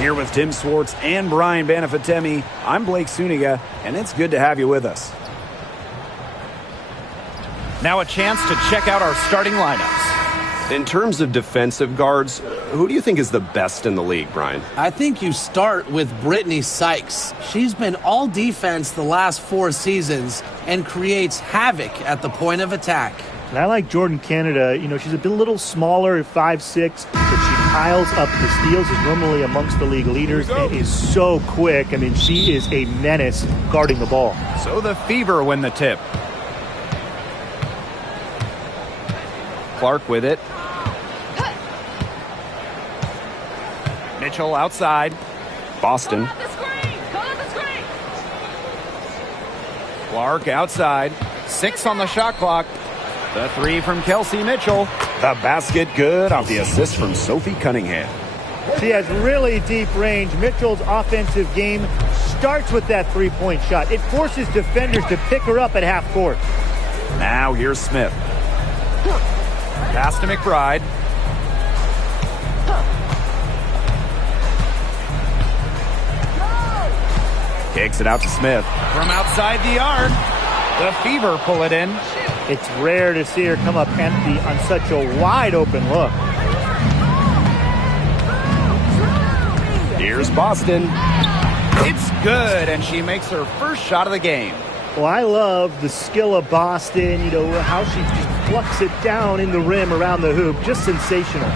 Here with Tim Swartz and Brian Banafitemi, I'm Blake Suniga, and it's good to have you with us. Now a chance to check out our starting lineups. In terms of defensive guards, who do you think is the best in the league, Brian? I think you start with Brittany Sykes. She's been all defense the last 4 seasons and creates havoc at the point of attack. And I like Jordan Canada. You know, she's a little smaller at 5'6", but she piles up her steals, is normally amongst the league leaders, and is so quick. I mean, she is a menace guarding the ball. So the Fever win the tip. Clark with it. Mitchell outside. Boston. Clark outside. 6 on the shot clock. The 3 from Kelsey Mitchell. The basket good off the assist from Sophie Cunningham. She has really deep range. Mitchell's offensive game starts with that three-point shot. It forces defenders to pick her up at half court. Now here's Smith. Pass to McBride. Kicks it out to Smith. From outside the arc, the Fever pull it in. It's rare to see her come up empty on such a wide-open look. Here's Boston. It's good, and she makes her first shot of the game. Well, I love the skill of Boston, you know, how she just plucks it down in the rim around the hoop. Just sensational.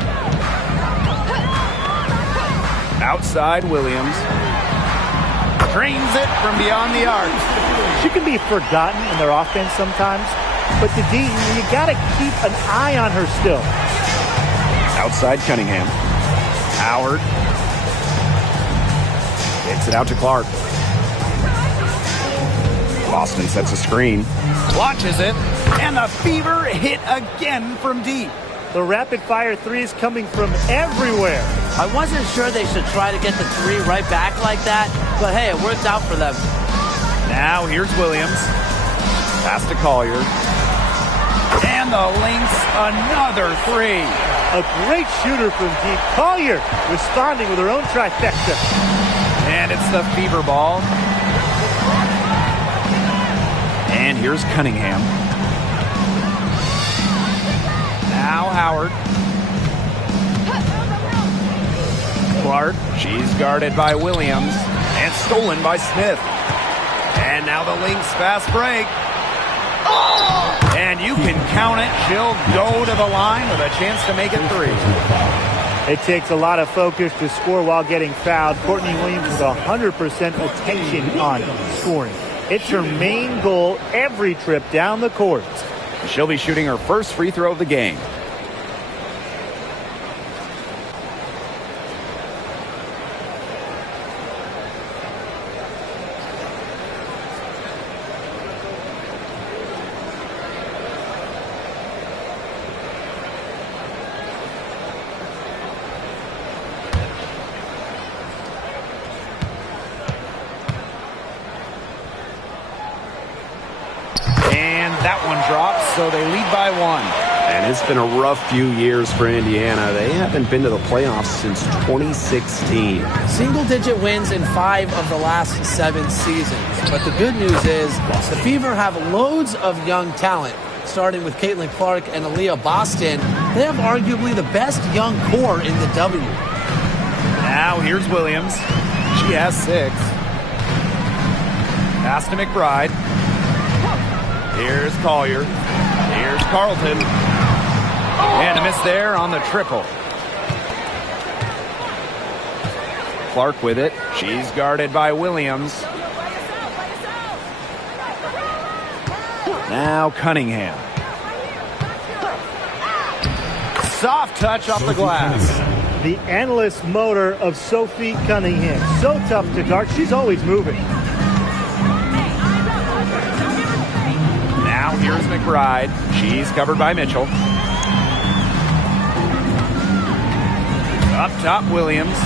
Outside Williams. Drains it from beyond the arc. She can be forgotten in their offense sometimes, but the D, you got to keep an eye on her still. Outside Cunningham. Howard. Kicks it out to Clark. Boston sets a screen. Launches it. And the Fever hit again from deep. The rapid-fire threes coming from everywhere. I wasn't sure they should try to get the 3 right back like that, but hey, it worked out for them. Now here's Williams. Pass to Collier. And the Lynx, another 3. A great shooter from deep. Collier responding with her own trifecta. And it's the Fever ball. And here's Cunningham. Now Howard. Clark, she's guarded by Williams and stolen by Smith. And now the Lynx fast break. And you can count it. She'll go to the line with a chance to make it 3. It takes a lot of focus to score while getting fouled. Courtney Williams with 100% attention on scoring. It's her main goal every trip down the court. She'll be shooting her first free throw of the game. That one drops, so they lead by 1. And it's been a rough few years for Indiana. They haven't been to the playoffs since 2016. Single-digit wins in 5 of the last 7 seasons. But the good news is the Fever have loads of young talent. Starting with Caitlin Clark and Aaliyah Boston, they have arguably the best young core in the W. Now here's Williams. She has 6. Pass to McBride. Here's Collier. Here's Carlton. And a miss there on the triple. Clark with it. She's guarded by Williams. Now Cunningham. Soft touch off the glass. The endless motor of Sophie Cunningham. So tough to guard. She's always moving. Now here's McBride. She's covered by Mitchell. Up top, Williams.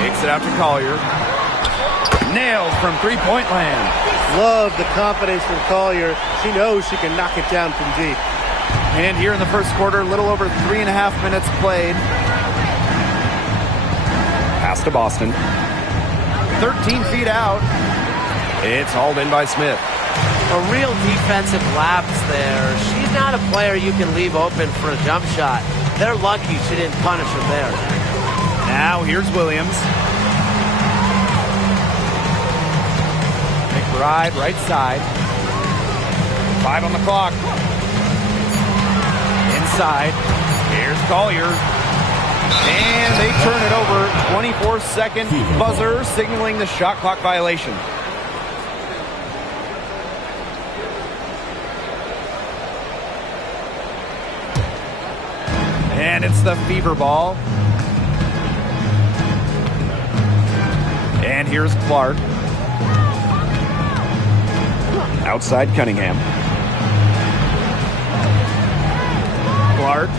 Kicks it out to Collier. Nailed from three-point land. Love the confidence from Collier. She knows she can knock it down from deep. And here in the first quarter, a little over 3.5 minutes played. Pass to Boston. 13 feet out. It's hauled in by Smith. A real defensive lapse there. She's not a player you can leave open for a jump shot. They're lucky she didn't punish her there. Now here's Williams. McBride, right side. 5 on the clock. Inside. Here's Collier. And they turn it over. 24-second buzzer signaling the shot clock violation. And it's the Fever ball. And here's Clark. Outside Cunningham. Clark.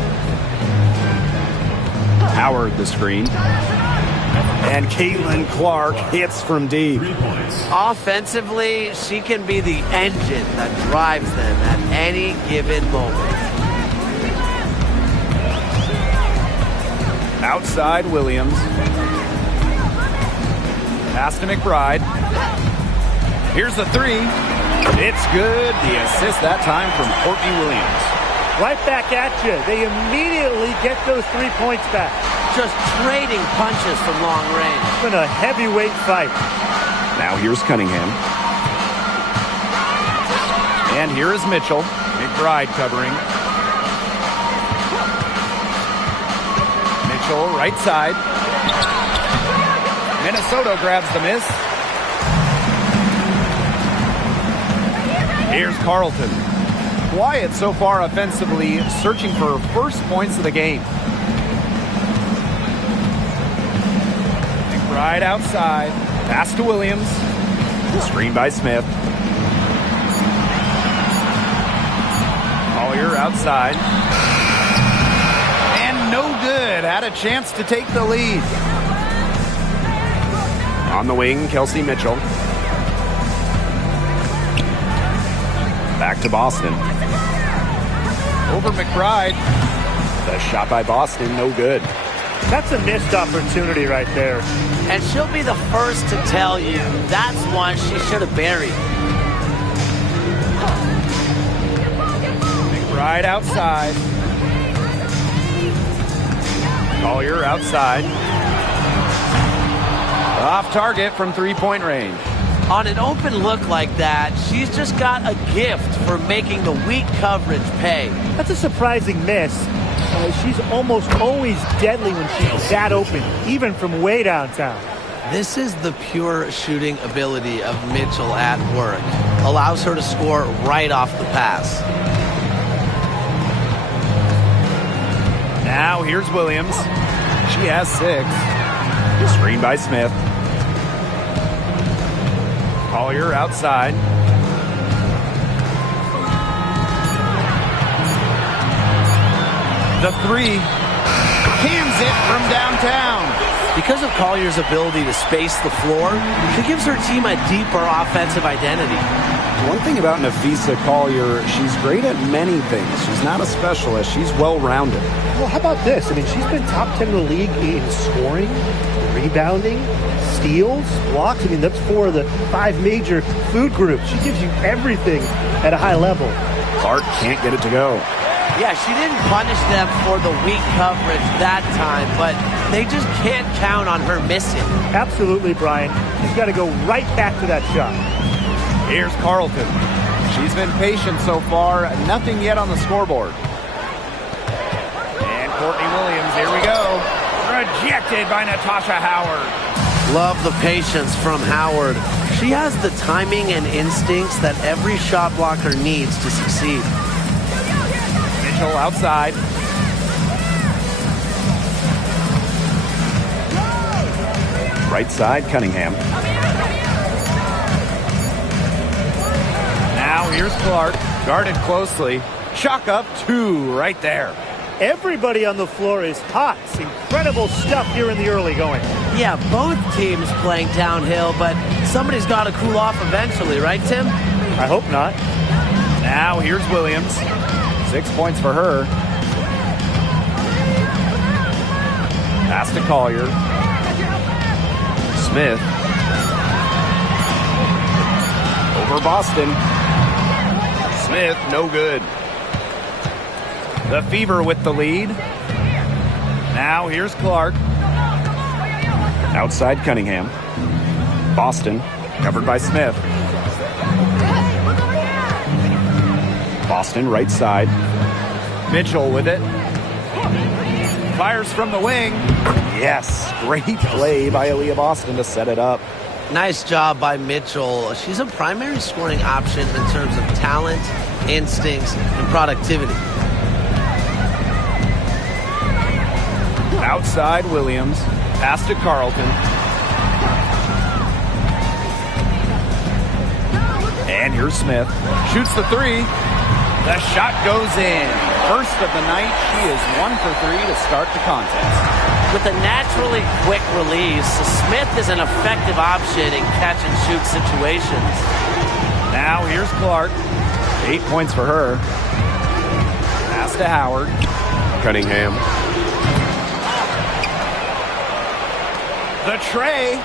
Howard the screen. And Caitlin Clark hits from deep. Offensively, she can be the engine that drives them at any given moment. Outside Williams. Pass to McBride. Here's the 3. It's good. The assist that time from Courtney Williams. Right back at you. They immediately get those 3 points back. Just trading punches from long range. It's been a heavyweight fight. Now here's Cunningham. And here is Mitchell. McBride covering. Mitchell, right side. Minnesota grabs the miss. Here's Carlton. Quiet so far offensively, searching for first points of the game. McBride outside. Pass to Williams. Screen by Smith. Collier outside. And no good. Had a chance to take the lead. On the wing, Kelsey Mitchell. Back to Boston. Over McBride. The shot by Boston, no good. That's a missed opportunity right there. And she'll be the first to tell you that's one she should have buried. McBride outside. Collier outside. Off target from 3-point range. On an open look like that, she's just got a gift for making the weak coverage pay. That's a surprising miss. She's almost always deadly when she's that open, even from way downtown. This is the pure shooting ability of Mitchell at work. Allows her to score right off the pass. Now here's Williams. She has 6. Screen by Smith. Collier outside. The 3. Cans it from downtown. Because of Collier's ability to space the floor, she gives her team a deeper offensive identity. One thing about Nafisa Collier, she's great at many things. She's not a specialist. She's well-rounded. Well, how about this? I mean, she's been top 10 in the league in scoring, rebounding, steals, blocks. I mean, that's 4 of the 5 major food groups. She gives you everything at a high level. Clark can't get it to go. Yeah, she didn't punish them for the weak coverage that time, but they just can't count on her missing. Absolutely, Brian. She's got to go right back to that shot. Here's Carlton. She's been patient so far. Nothing yet on the scoreboard. And Courtney Williams, here we go. Rejected by Natasha Howard. Love the patience from Howard. She has the timing and instincts that every shot blocker needs to succeed. Mitchell outside. Right side, Cunningham. Now here's Clark. Guarded closely. Chalk up 2 right there. Everybody on the floor is hot. It's incredible stuff here in the early going. Yeah, both teams playing downhill, but somebody's got to cool off eventually, right, Tim? I hope not. Now here's Williams. 6 points for her. Pass to Collier. Smith. Over Boston. Smith, no good. The Fever with the lead. Now here's Clark. Outside Cunningham. Boston. Covered by Smith. Boston right side. Mitchell with it. Fires from the wing. Yes, great play by Aaliyah Boston to set it up. Nice job by Mitchell. She's a primary scoring option in terms of talent, instincts, and productivity. Outside Williams. Pass to Carlton. And here's Smith. Shoots the three. The shot goes in. First of the night, she is 1 for 3 to start the contest. With a naturally quick release, Smith is an effective option in catch-and-shoot situations. Now here's Clark. 8 points for her. Pass to Howard. Cunningham. The tray.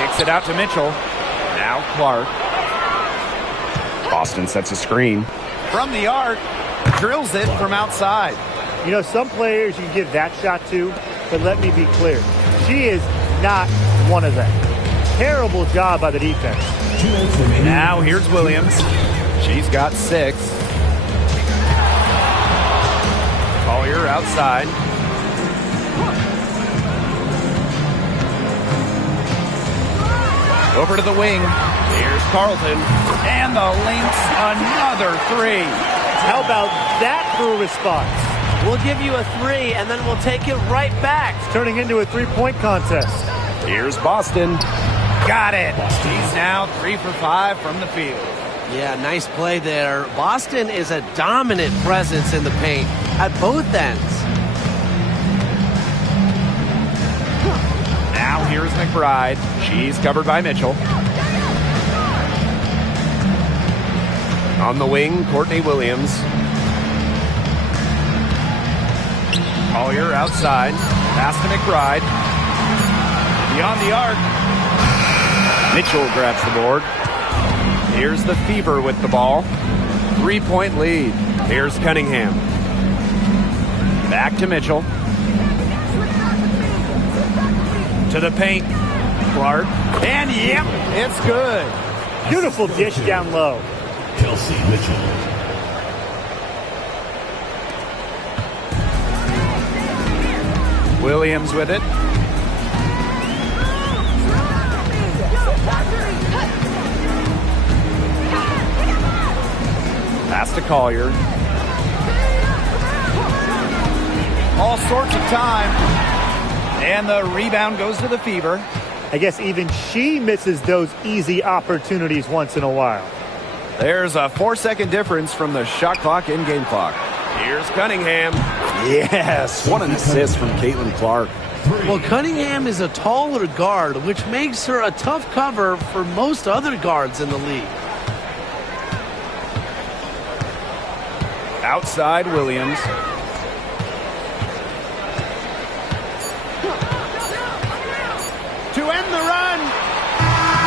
Kicks it out to Mitchell. Now Clark. Boston sets a screen. From the arc. Drills it from outside. You know, some players you can give that shot to, but let me be clear. She is not one of them. Terrible job by the defense. Now here's Williams. She's got 6. Collier outside. Over to the wing. Here's Carlton. And the Lynx, another 3. How about that for a response? We'll give you a 3, and then we'll take it right back. It's turning into a three-point contest. Here's Boston. Got it. She's now 3 for 5 from the field. Yeah, nice play there. Boston is a dominant presence in the paint at both ends. Now here's McBride. She's covered by Mitchell. On the wing, Courtney Williams. Collier outside. Pass to McBride. Beyond the arc. Mitchell grabs the board. Here's the Fever with the ball. 3-point lead. Here's Cunningham. Back to Mitchell. To the paint. Clark. And yep, it's good. Beautiful dish down low. Kelsey Mitchell. Williams with it. Pass to Collier. All sorts of time. And the rebound goes to the Fever. I guess even she misses those easy opportunities once in a while. There's a 4-second difference from the shot clock and game clock. Here's Cunningham. Yes, what an assist from Caitlin Clark. Well, Cunningham is a taller guard, which makes her a tough cover for most other guards in the league. Outside Williams. To end the run.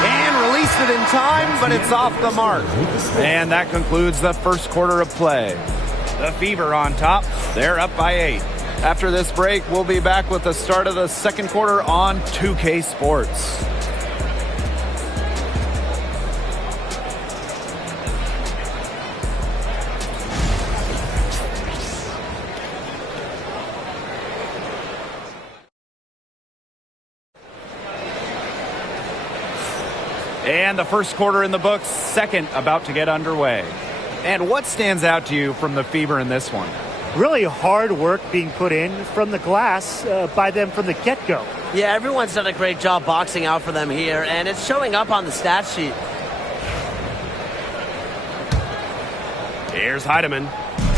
And released it in time, but it's off the mark. And that concludes the first quarter of play. The Fever on top. They're up by 8. After this break, we'll be back with the start of the second quarter on 2K Sports. And the first quarter in the books, second about to get underway. And what stands out to you from the Fever in this one? Really hard work being put in from the glass by them from the get-go. Yeah, everyone's done a great job boxing out for them here, and it's showing up on the stat sheet. Here's Heidemann.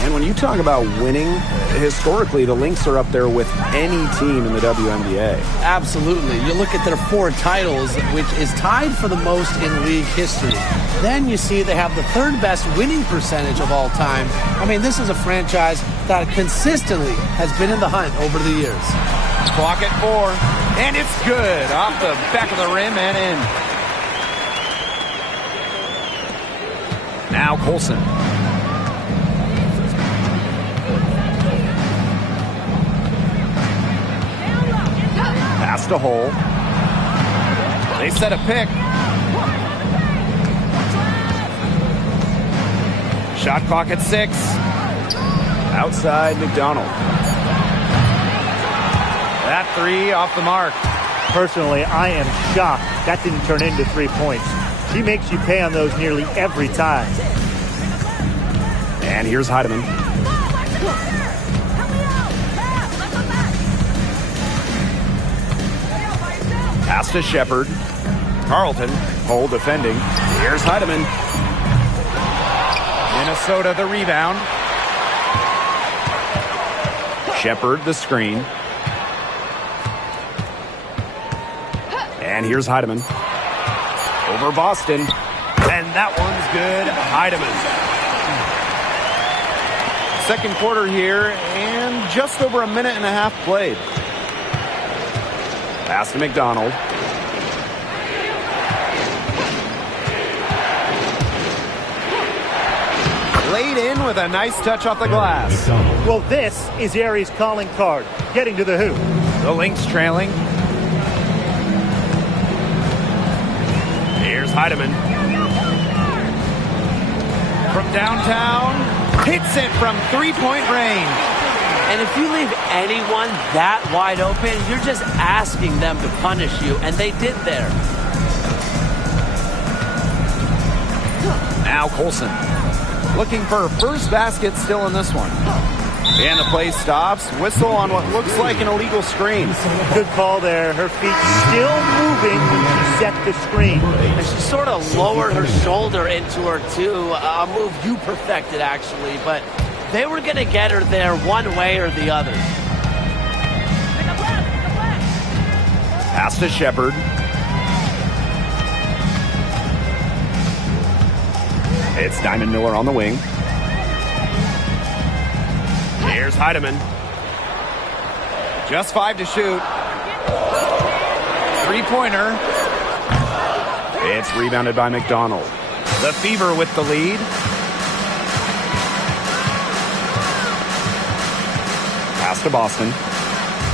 And when you talk about winning, historically, the Lynx are up there with any team in the WNBA. Absolutely. You look at their 4 titles, which is tied for the most in league history. Then you see they have the 3rd best winning percentage of all time. I mean, this is a franchise that consistently has been in the hunt over the years. Clock at 4. And it's good. Off the back of the rim and in. Now Colson. Pass to Hole. They set a pick. Shot clock at 6. Outside McDonald. That 3 off the mark. Personally, I am shocked that didn't turn into 3 points. She makes you pay on those nearly every time. And here's Heidemann. Pass to Shepard. Carlton. Hole defending. Here's Heidemann. Minnesota the rebound. Shepard the screen. And here's Heidemann. Over Boston. And that one's good. Heidemann. Second quarter here, and just over a minute and a half played. Pass to McDonald. Laid in with a nice touch off the glass. Well, this is Aries' calling card, getting to the hoop. The Lynx trailing. Here's Heidemann. From downtown, hits it from three-point range. And if you leave anyone that wide open, you're just asking them to punish you, and they did there. Now Colson. Looking for her first basket still in this one. And the play stops. Whistle on what looks like an illegal screen. Good call there. Her feet still moving when she set the screen. And she sort of lowered her shoulder into her, too. A move you perfected, actually. But they were going to get her there one way or the other. Pass to Shepard. It's Diamond Miller on the wing. Here's Heidemann. Just 5 to shoot. Three-pointer. It's rebounded by McDonald. The Fever with the lead. Pass to Boston.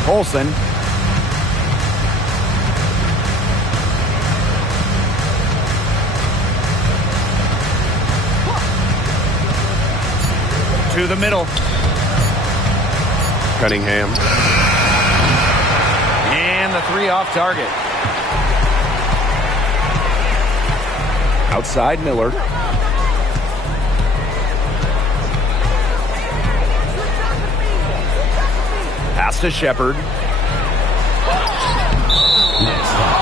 Colson. To the middle. Cunningham. And the 3 off target. Outside Miller. Pass to Shepard. Next up,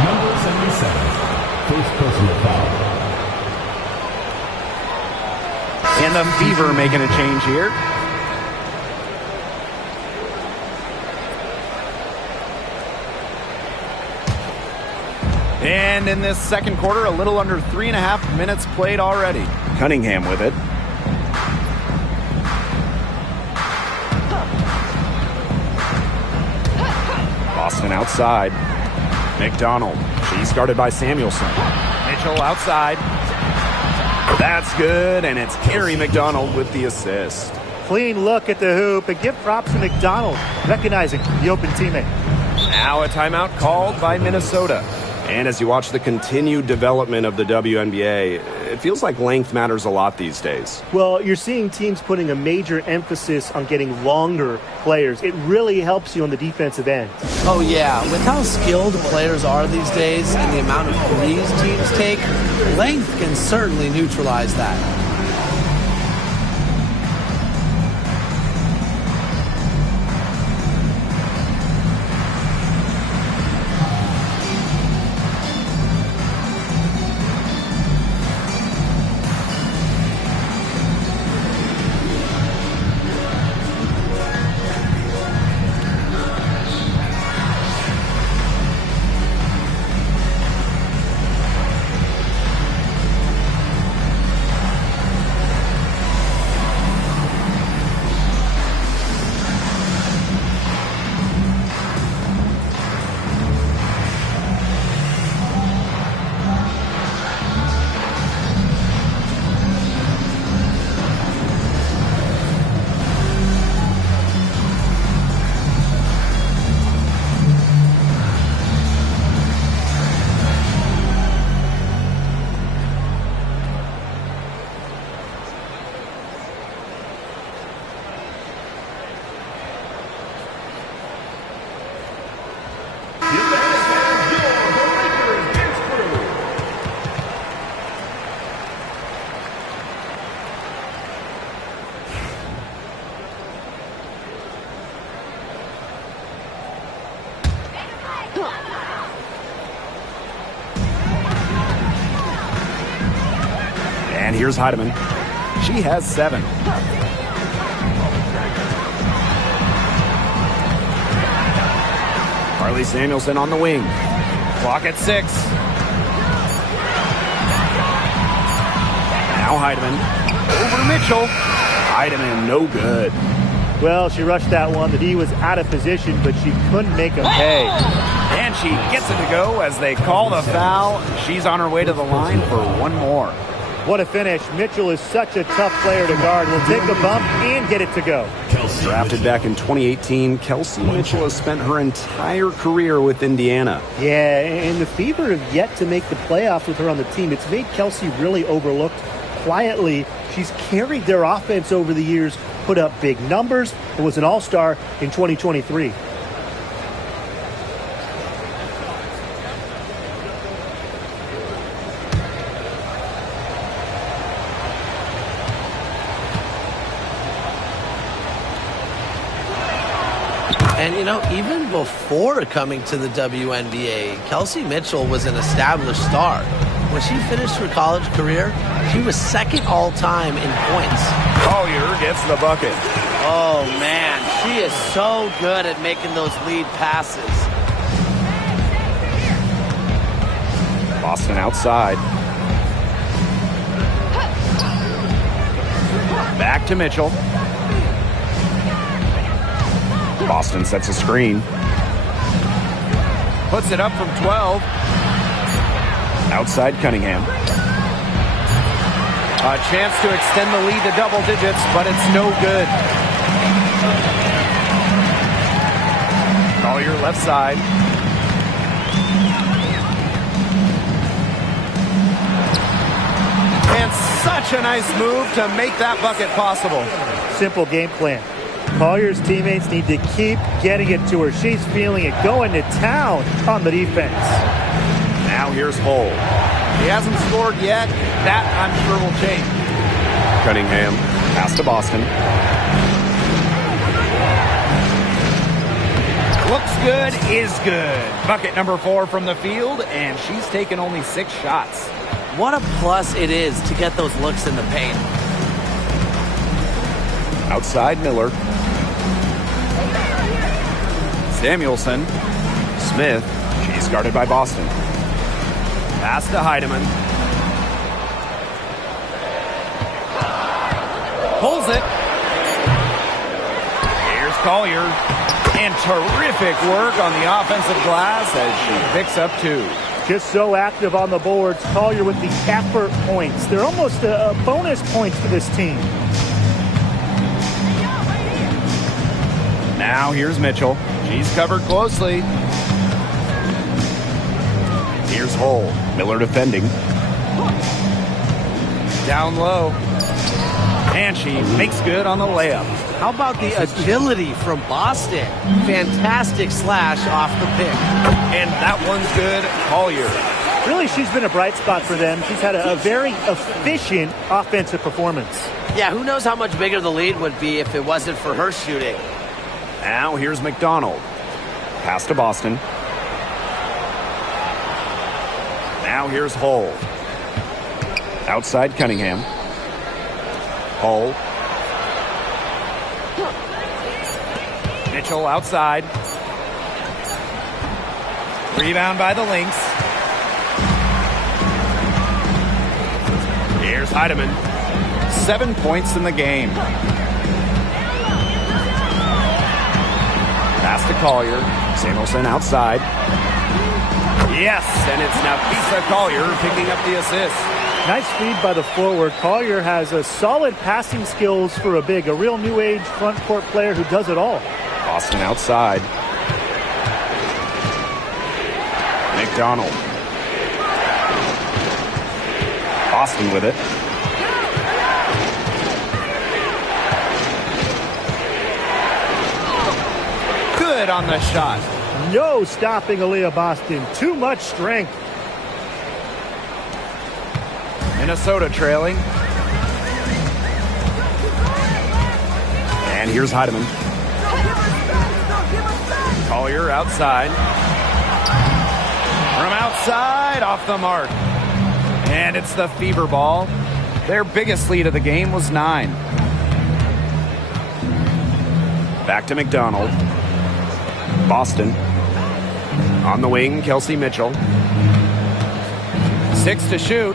number 77, first personal foul. And the Fever making a change here. And in this second quarter, a little under 3.5 minutes played already. Cunningham with it. Boston outside. McDonald. She's guarded by Samuelson. Mitchell outside. That's good, and it's Carrie McDonald with the assist. Clean look at the hoop, and give props to McDonald, recognizing the open teammate. Now a timeout called by Minnesota. And as you watch the continued development of the WNBA, it feels like length matters a lot these days. Well, you're seeing teams putting a major emphasis on getting longer players. It really helps you on the defensive end. Oh, yeah. With how skilled players are these days and the amount of threes teams take, length can certainly neutralize that. here's Heidemann. She has 7. Carly Samuelson on the wing. Clock at 6. Now Heidemann. Over Mitchell. Heidemann, no good. Well, she rushed that one. The D was out of position, but she couldn't make him pay. And she gets it to go as they call the foul. She's on her way to the line for one more. What a finish. Mitchell is such a tough player to guard. Will take a bump and get it to go. Drafted back in 2018, Kelsey Mitchell has spent her entire career with Indiana. Yeah, and the Fever have yet to make the playoffs with her on the team. It's made Kelsey really overlooked. Quietly, she's carried their offense over the years, put up big numbers, and was an all-star in 2023. And, you know, even before coming to the WNBA, Kelsey Mitchell was an established star. When she finished her college career, she was second all-time in points. Collier gets the bucket. Oh, man, she is so good at making those lead passes. Boston outside. Back to Mitchell. Boston sets a screen. Puts it up from 12. Outside Cunningham. A chance to extend the lead to double digits, but it's no good. Collier left side. And such a nice move to make that bucket possible. Simple game plan. Collier's teammates need to keep getting it to her. She's feeling it, going to town on the defense. Now here's Hull. He hasn't scored yet. That, I'm sure, will change. Cunningham. Pass to Boston. Looks good, is good. Bucket number 4 from the field, and she's taken only 6 shots. What a plus it is to get those looks in the paint. Outside Miller. Samuelson. Smith. She's guarded by Boston. Pass to Heidemann. Pulls it. Here's Collier. And terrific work on the offensive glass as she picks up 2. Just so active on the boards. Collier with the effort points. They're almost a bonus points for this team. Now here's Mitchell. She's covered closely. Here's Hull. Miller defending. Down low. And she makes good on the layup. How about the agility from Boston? Fantastic slash off the pick. And that one's good. Collier. Really, she's been a bright spot for them. She's had a very efficient offensive performance. Yeah, who knows how much bigger the lead would be if it wasn't for her shooting. Now here's McDonald. Pass to Boston. Now here's Hull. Outside Cunningham. Hull. Mitchell outside. Rebound by the Lynx. Here's Heidemann. 7 points in the game. Pass to Collier. Samuelson outside. Yes, and it's Nafisa Collier picking up the assist. Nice feed by the forward. Collier has a solid passing skills for a big, a real new age front court player who does it all. Boston outside. McDonald. Boston with it. Good on the shot. No stopping Aaliyah Boston. Too much strength. Minnesota trailing. And here's Heidemann. Collier outside. From outside, off the mark. And it's the Fever ball. Their biggest lead of the game was 9. Back to McDonald. Boston. On the wing, Kelsey Mitchell. 6 to shoot.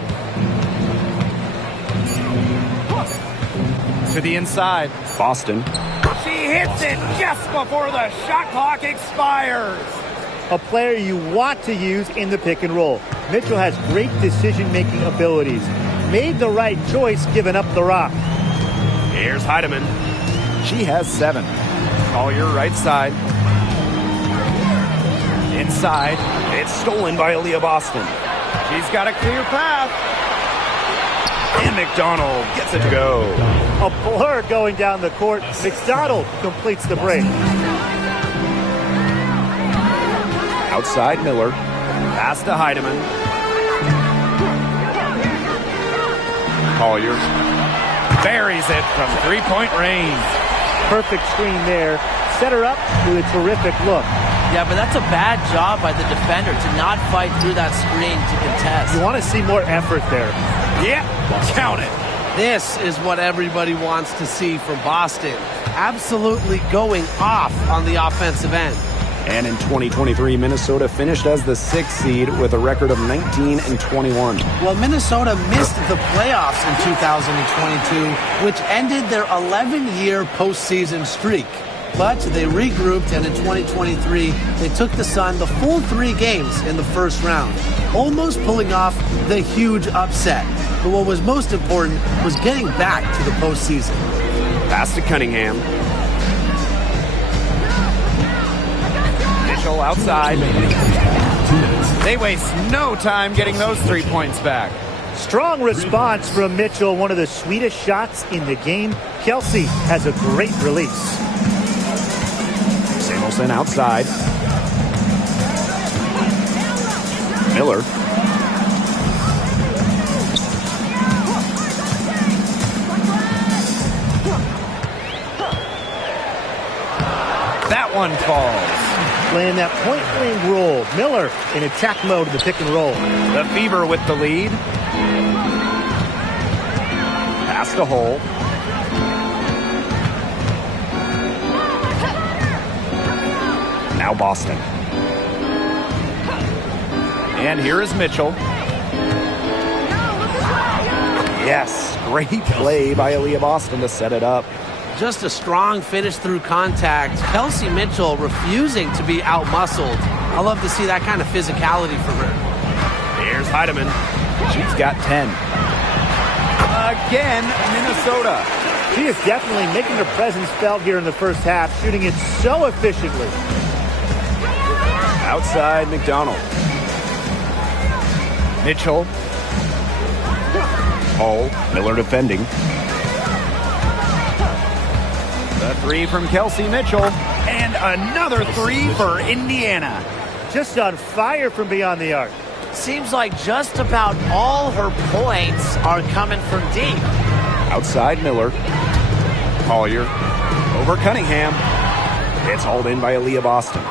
To the inside. Boston. She hits it just before the shot clock expires. A player you want to use in the pick and roll. Mitchell has great decision-making abilities. Made the right choice giving up the rock. Here's Heidemann. She has 7. Collier right side. Inside. It's stolen by Aaliyah Boston. She's got a clear path. And McDonald gets it to go. A blur going down the court. McDonald completes the break. Outside Miller. Pass to Heidemann. Collier. Buries it from three-point range. Perfect screen there. Set her up with a terrific look. Yeah, but that's a bad job by the defender to not fight through that screen to contest. You want to see more effort there. Yeah, count it. This is what everybody wants to see from Boston. Absolutely going off on the offensive end. And in 2023, Minnesota finished as the 6th seed with a record of 19-21. Well, Minnesota missed the playoffs in 2022, which ended their 11-year postseason streak. But they regrouped, and in 2023, they took the Sun the full 3 games in the first round, almost pulling off the huge upset. But what was most important was getting back to the postseason. Pass to Cunningham. Mitchell outside. They waste no time getting those 3 points back. Strong response from Mitchell, one of the sweetest shots in the game. Kelsey has a great release. Samuelson outside. Miller. That one falls. Playing that point blank roll. Miller in attack mode in the pick and roll. The Fever with the lead. Pass to Hull. Now Boston. And here is Mitchell. Yes, great play by Aaliyah Boston to set it up. Just a strong finish through contact. Kelsey Mitchell refusing to be outmuscled. I love to see that kind of physicality from her. Here's Heidemann. She's got 10. Again, Minnesota. She is definitely making her presence felt here in the first half, shooting it so efficiently. Outside McDonald. Mitchell. Hull. Miller defending. The 3 from Kelsey Mitchell. And another 3 for Indiana. Just on fire from beyond the arc. Seems like just about all her points are coming from deep. Outside Miller. Collier. Over Cunningham. It's hauled in by Aaliyah Boston.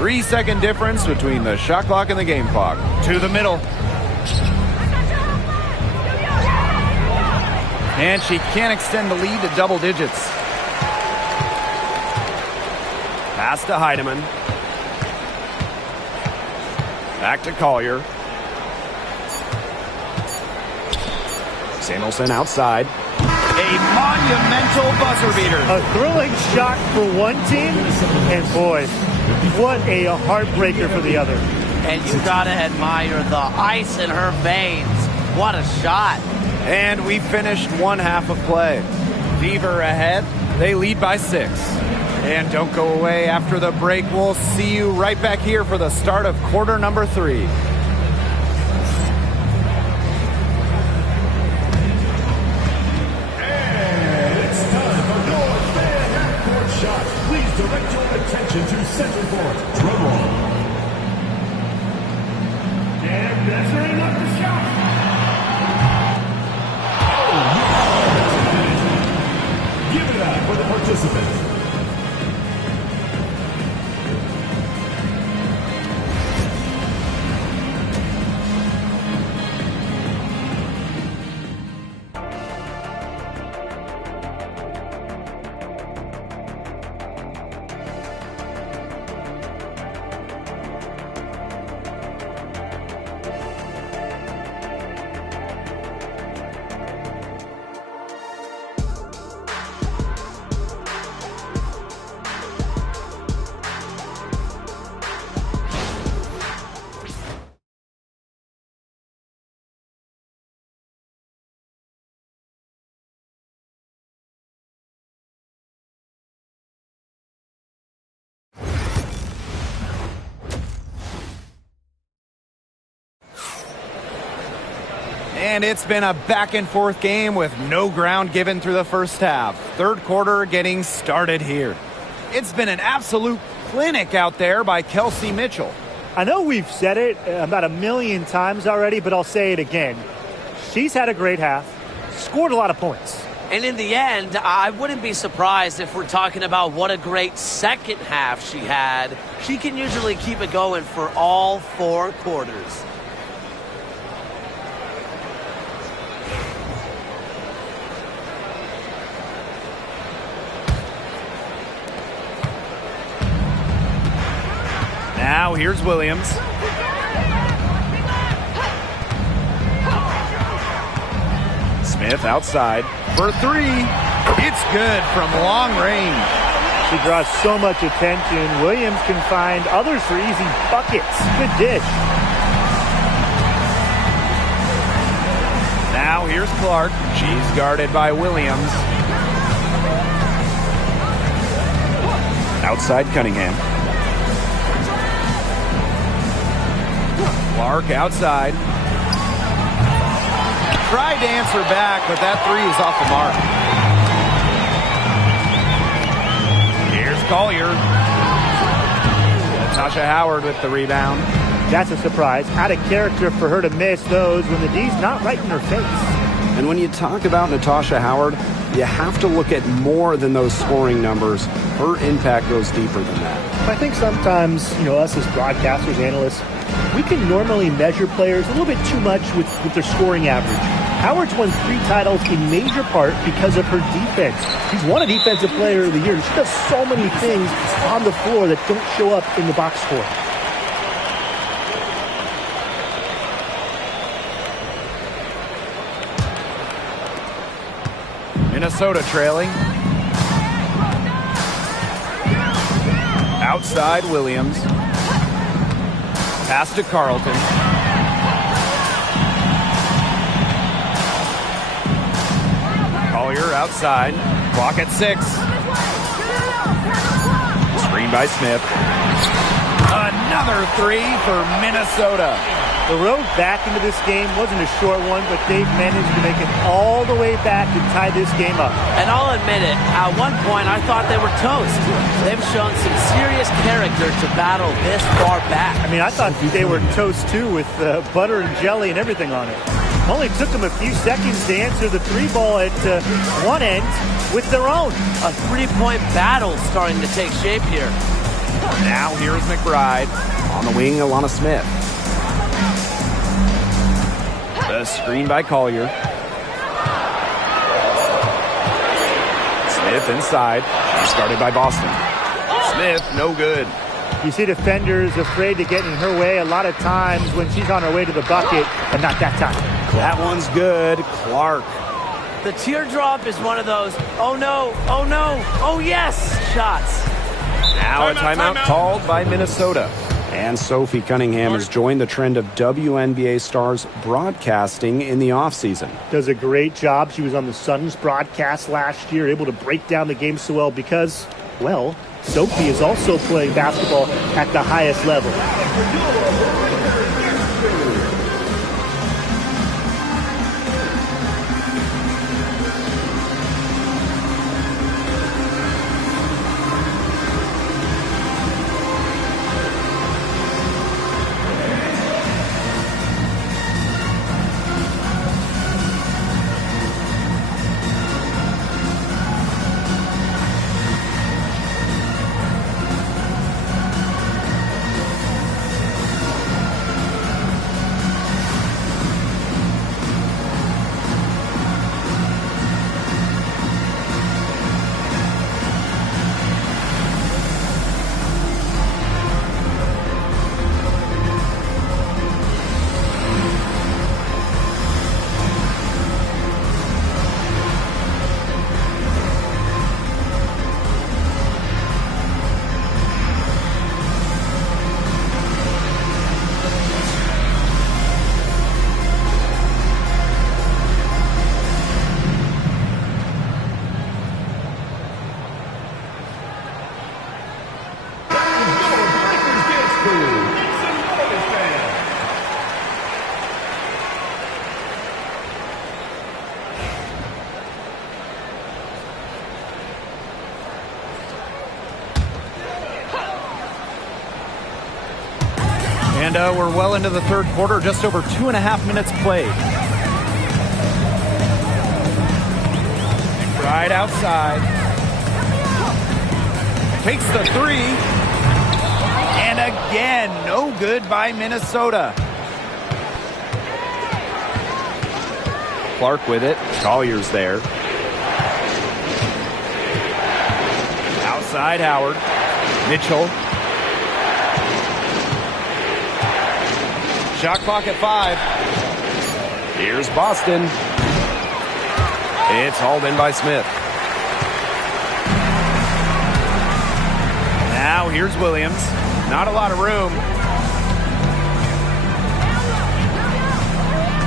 3-second difference between the shot clock and the game clock. To the middle. And she can't extend the lead to double digits. Pass to Heidemann. Back to Collier. Samuelson outside. A monumental buzzer beater. A thrilling shot for one team, and boy, what a heartbreaker for the other. And you gotta admire the ice in her veins. What a shot. And we finished one half of play. Fever ahead. They lead by 6. And don't go away after the break. We'll see you right back here for the start of quarter number 3. Direct your attention to center court. Drum roll. And that's ready up the shot. Oh, yeah. Give it up for the participants. And it's been a back-and-forth game with no ground given through the first half. Third quarter getting started here. It's been an absolute clinic out there by Kelsey Mitchell. I know we've said it about 1,000,000 times already, but I'll say it again. She's had a great half, scored a lot of points. And in the end, I wouldn't be surprised if we're talking about what a great second half she had. She can usually keep it going for all 4 quarters. Now here's Williams. Smith outside for 3. It's good from long range. She draws so much attention. Williams can find others for easy buckets. Good dish. Now here's Clark. She's guarded by Williams. Outside Cunningham. Clark outside. Tried to answer back, but that 3 is off the mark. Here's Collier. Natasha Howard with the rebound. That's a surprise. Out of character for her to miss those when the D's not right in her face. And when you talk about Natasha Howard, you have to look at more than those scoring numbers. Her impact goes deeper than that. I think sometimes, us as broadcasters, analysts, we can normally measure players a little bit too much with their scoring average. Howard's won 3 titles in major part because of her defense. She's won a Defensive Player of the Year. She does so many things on the floor that don't show up in the box score. Minnesota trailing. Outside Williams. Pass to Carlton. Collier outside. Clock at 6. Screen by Smith. Another 3 for Minnesota. The road back into this game wasn't a short one, but they've managed to make it all the way back and tie this game up. And I'll admit it, at one point I thought they were toast. They've shown some serious character to battle this far back. I mean, I thought they were toast too with butter and jelly and everything on it. Only took them a few seconds to answer the 3 ball at one end with their own. A 3-point battle starting to take shape here. Now here's McBride. On the wing, Alana Smith. The screen by Collier. Smith inside. She's guarded by Boston. Smith, no good. You see defenders afraid to get in her way a lot of times when she's on her way to the bucket, but not that time. That one's good. Clark. The teardrop is one of those, oh no, oh yes, shots. Now a timeout called by Minnesota. And Sophie Cunningham has joined the trend of WNBA stars broadcasting in the offseason. Does a great job. She was on the Suns broadcast last year, able to break down the game so well because, well, Sophie is also playing basketball at the highest level. And we're well into the third quarter, just over 2.5 minutes played. Right outside. Takes the three. And again, no good by Minnesota. Clark with it. Collier's there. Outside Howard. Mitchell. Shot clock at 5. Here's Boston. It's hauled in by Smith. Now here's Williams. Not a lot of room.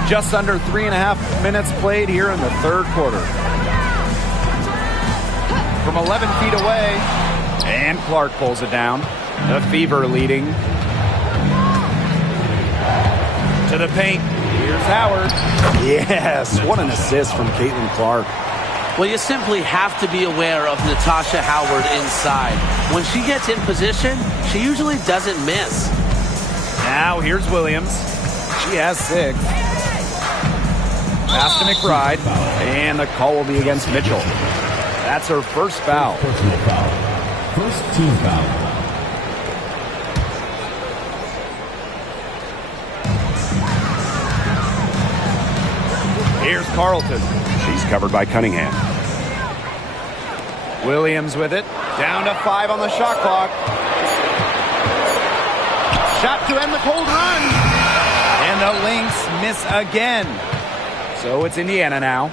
Just under 3.5 minutes played here in the third quarter. From 11 feet away. And Clark pulls it down. The Fever leading. To the paint. Here's Howard. Yes, what an assist from Caitlin Clark. Well, you simply have to be aware of Natasha Howard inside. When she gets in position, she usually doesn't miss. Now here's Williams. She has 6. Pass to McBride. And the call will be against Mitchell. That's her first foul. Personal foul. First team foul. Here's Carlton. She's covered by Cunningham. Williams with it. Down to 5 on the shot clock. Shot to end the cold run. And the Lynx miss again. So it's Indiana now.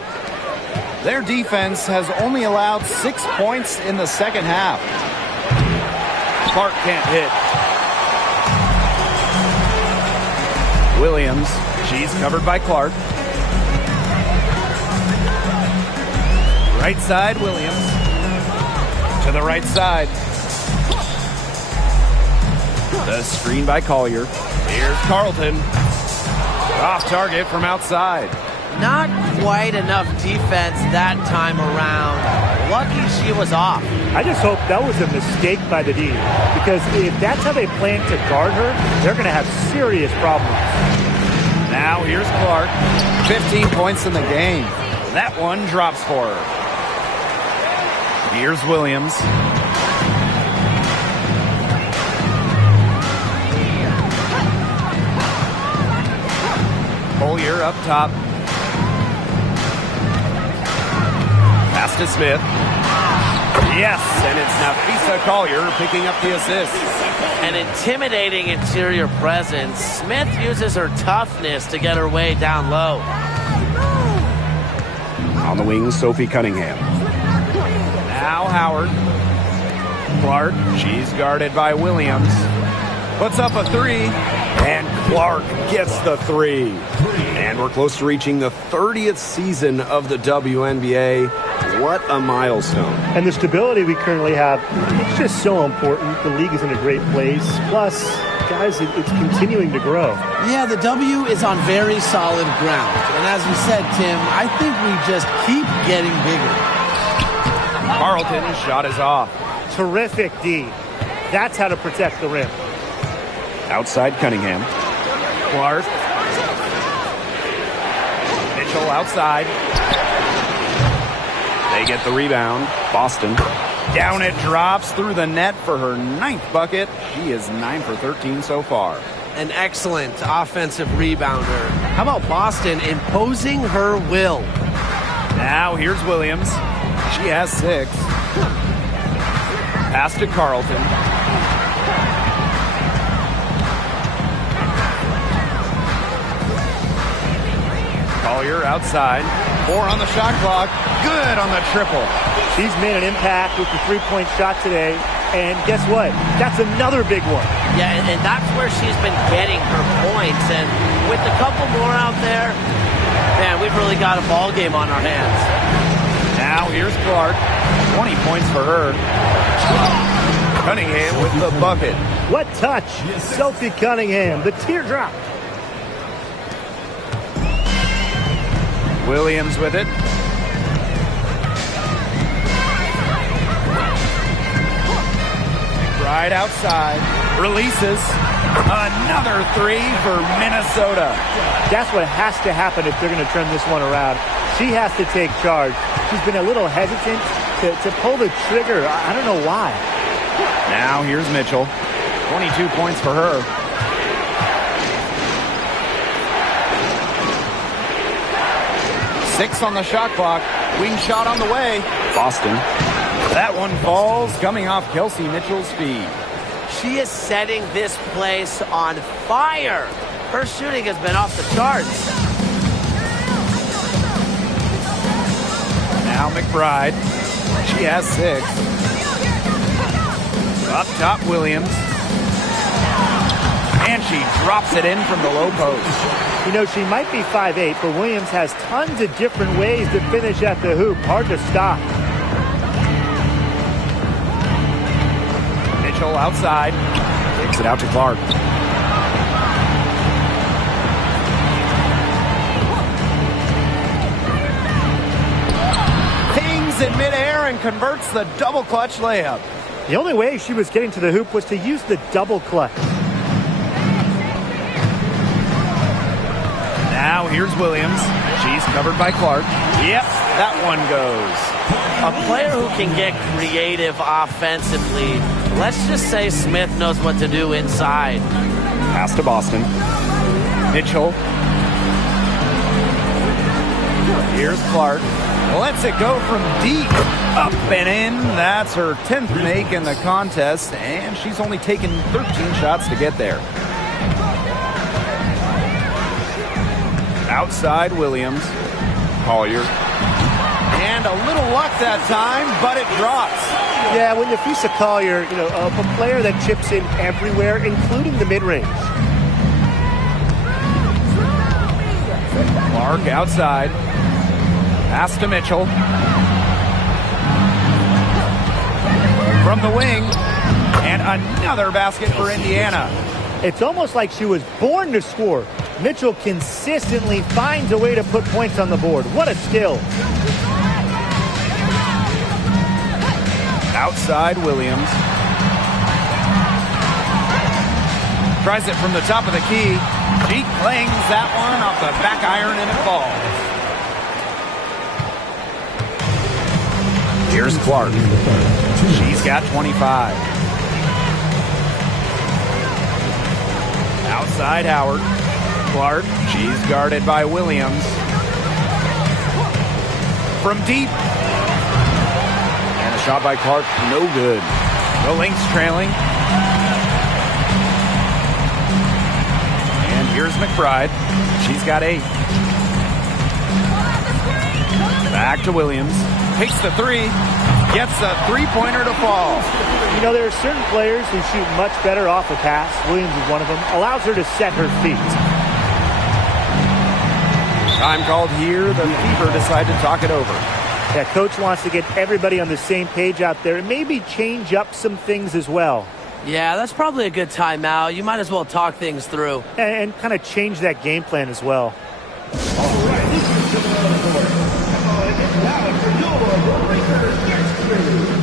Their defense has only allowed 6 points in the second half. Clark can't hit. Williams. She's covered by Clark. Right side, Williams. To the right side. The screen by Collier. Here's Carlton. Off target from outside. Not quite enough defense that time around. Lucky she was off. I just hope that was a mistake by the D, because if that's how they plan to guard her, they're going to have serious problems. Now here's Clark. 15 points in the game. That one drops for her. Here's Williams. Collier up top. Pass to Smith. Yes, and it's Nafisa Collier picking up the assist. An intimidating interior presence. Smith uses her toughness to get her way down low. On the wing, Sophie Cunningham. Now Howard. Clark, she's guarded by Williams. Puts up a 3. And Clark gets the 3. And we're close to reaching the 30th season of the WNBA. What a milestone. And the stability we currently have, it's just so important. The league is in a great place. Plus, guys, it's continuing to grow. Yeah, the W is on very solid ground. And as you said, Tim, I think we just keep getting bigger. Carlton's shot is off. Terrific, D. That's how to protect the rim. Outside Cunningham. Clark. Mitchell outside. They get the rebound. Boston. Down it drops through the net for her 9th bucket. She is 9 for 13 so far. An excellent offensive rebounder. How about Boston imposing her will? Now here's Williams. She has 6. Pass to Carlton. Collier outside. 4 on the shot clock. Good on the triple. She's made an impact with the three-point shot today. And guess what? That's another big one. Yeah, and that's where she's been getting her points. And with a couple more out there, man, we've really got a ball game on our hands. Now here's Clark. 20 points for her. Cunningham with the bucket. What touch? Sophie Cunningham, the teardrop. Williams with it. Right outside. Releases. Another three for Minnesota. That's what has to happen if they're going to turn this one around. She has to take charge. She's been a little hesitant to pull the trigger. I don't know why. Now here's Mitchell. 22 points for her. Six on the shot clock. Wing shot on the way. Boston. That one falls, coming off Kelsey Mitchell's feed. She is setting this place on fire. Her shooting has been off the charts. Now McBride. She has 6. Up top, Williams. And she drops it in from the low post. You know, she might be 5'8", but Williams has tons of different ways to finish at the hoop. Hard to stop. Mitchell outside. Kicks it out to Clark. Pings in midair and converts the double clutch layup. The only way she was getting to the hoop was to use the double clutch. Now here's Williams. She's covered by Clark. Yep, that one goes. A player who can get creative offensively. Let's just say Smith knows what to do inside. Pass to Boston. Mitchell. Here's Clark. Lets it go from deep. Up and in. That's her 10th make in the contest, and she's only taken 13 shots to get there. Outside Williams. Collier. And a little luck that time, but it drops. Yeah, when you face a Collier, you know, a player that chips in everywhere, including the mid-range. Clark outside. Pass to Mitchell. From the wing. And another basket for Indiana. It's almost like she was born to score. Mitchell consistently finds a way to put points on the board. What a skill. Outside Williams. Tries it from the top of the key. She clangs that one off the back iron and it falls. Here's Clark. She's got 25. Outside Howard. Clark. She's guarded by Williams. From deep. And a shot by Clark. No good. The Lynx trailing. And here's McBride. She's got 8. Back to Williams. Takes the 3. Gets a three-pointer to fall. You know, there are certain players who shoot much better off a pass. Williams is one of them. Allows her to set her feet. Time called here. The Fever decide to talk it over. Yeah, coach wants to get everybody on the same page out there and maybe change up some things as well. Yeah, that's probably a good timeout. You might as well talk things through. And kind of change that game plan as well. All right, this is the court. Now it's the Lakers next period.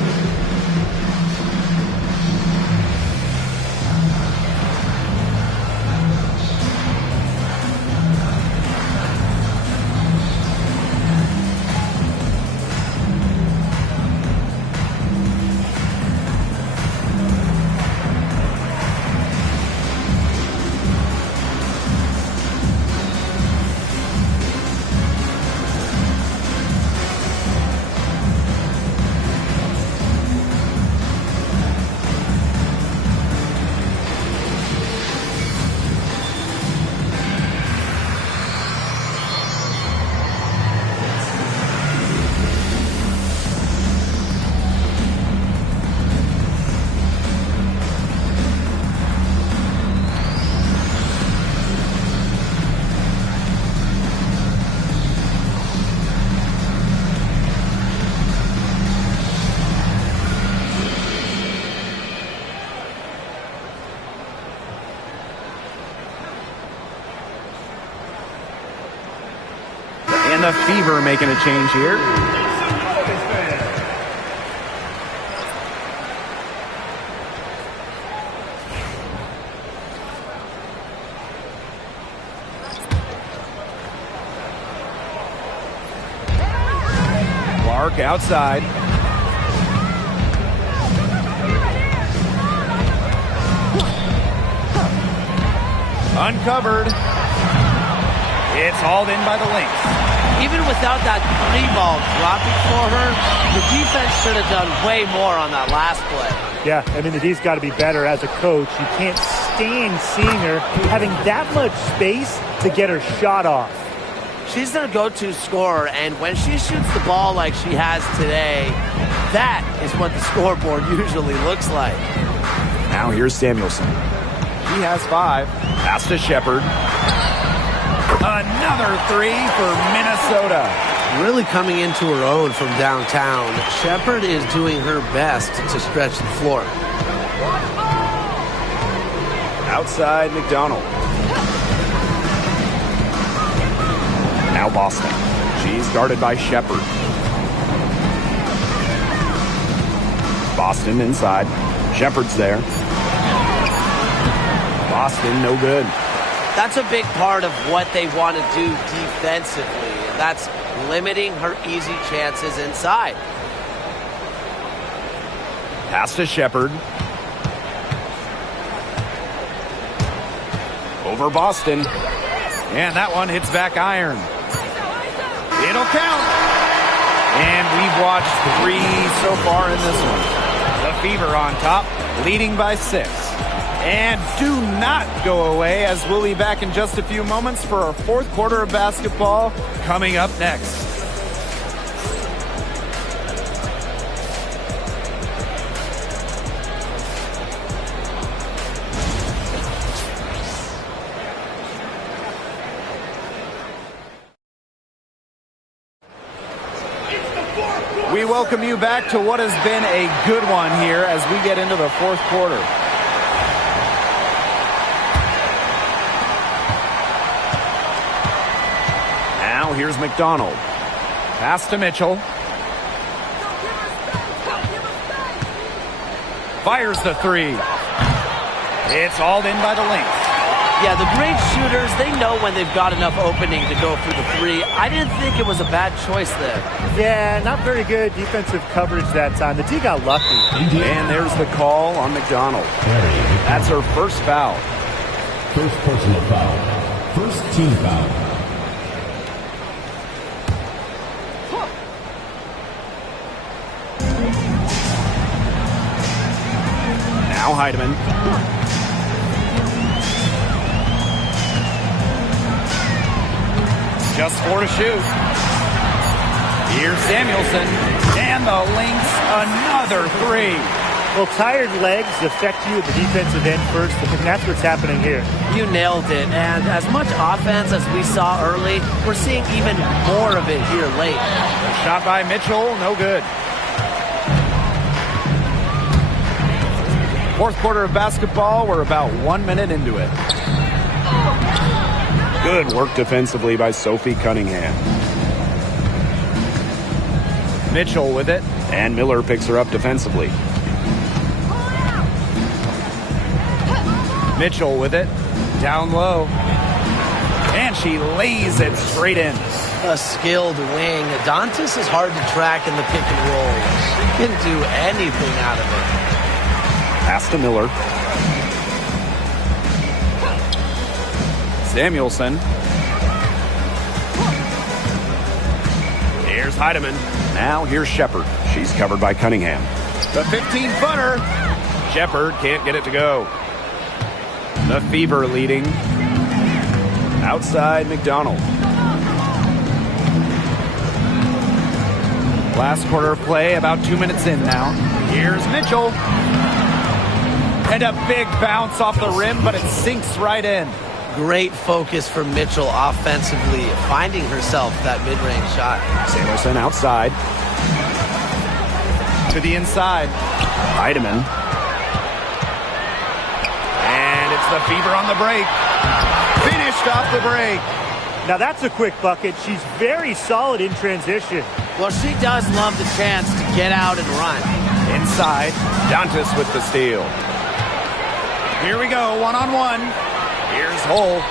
And the Fever making a change here. outside. Uncovered. It's hauled in by the Lynx. Even without that 3-ball dropping for her, the defense should have done way more on that last play. Yeah, I mean, the D's got to be better as a coach. You can't stand seeing her having that much space to get her shot off. She's their go-to scorer, and when she shoots the ball like she has today, that is what the scoreboard usually looks like. Now here's Samuelson. He has 5. Pass to Shepard. Another 3 for Minnesota. Really coming into her own from downtown. Shepard is doing her best to stretch the floor. Outside McDonald. Now Boston. She's guarded by Shepard. Boston inside. Shepard's there. Boston, no good. That's a big part of what they want to do defensively. And that's limiting her easy chances inside. Pass to Shepard. Over Boston. And that one hits back iron. It'll count. And we've watched 3 so far in this one. The Fever on top, leading by 6. And do not go away, as we'll be back in just a few moments for our 4th quarter of basketball coming up next. We welcome you back to what has been a good one here as we get into the 4th quarter. Now here's McDonald. Pass to Mitchell. Fires the 3. It's hauled in by the Lynx. Yeah, the great shooters, they know when they've got enough opening to go through the 3. I didn't think it was a bad choice there. Yeah, not very good defensive coverage that time. The D got lucky. And there's the call on McDonald. That's her first foul. First personal foul. First team foul. Now Heidemann. Just 4 to shoot. Here's Samuelson. And the Lynx, another 3. Well, tired legs affect you at the defensive end first, and that's what's happening here. You nailed it. And as much offense as we saw early, we're seeing even more of it here late. A shot by Mitchell, no good. 4th quarter of basketball, we're about 1 minute into it. Good work defensively by Sophie Cunningham. Mitchell with it. And Miller picks her up defensively. Mitchell with it. Down low. And she lays it straight in. A skilled wing. Dantas is hard to track in the pick and roll. She can do anything out of it. Pass to Miller. Samuelson. Here's Heidemann. Now here's Shepard. She's covered by Cunningham. The 15-footer. Shepard can't get it to go. The Fever leading. Outside McDonald. Last quarter of play, about 2 minutes in now. Here's Mitchell. And a big bounce off the rim, but it sinks right in. Great focus for Mitchell offensively, finding herself that mid-range shot. Samuelson outside. To the inside. Heidemann. And it's the Fever on the break. Finished off the break. Now that's a quick bucket. She's very solid in transition. Well, she does love the chance to get out and run. Inside. Dantas with the steal. Here we go, one-on-one. Here's Hull.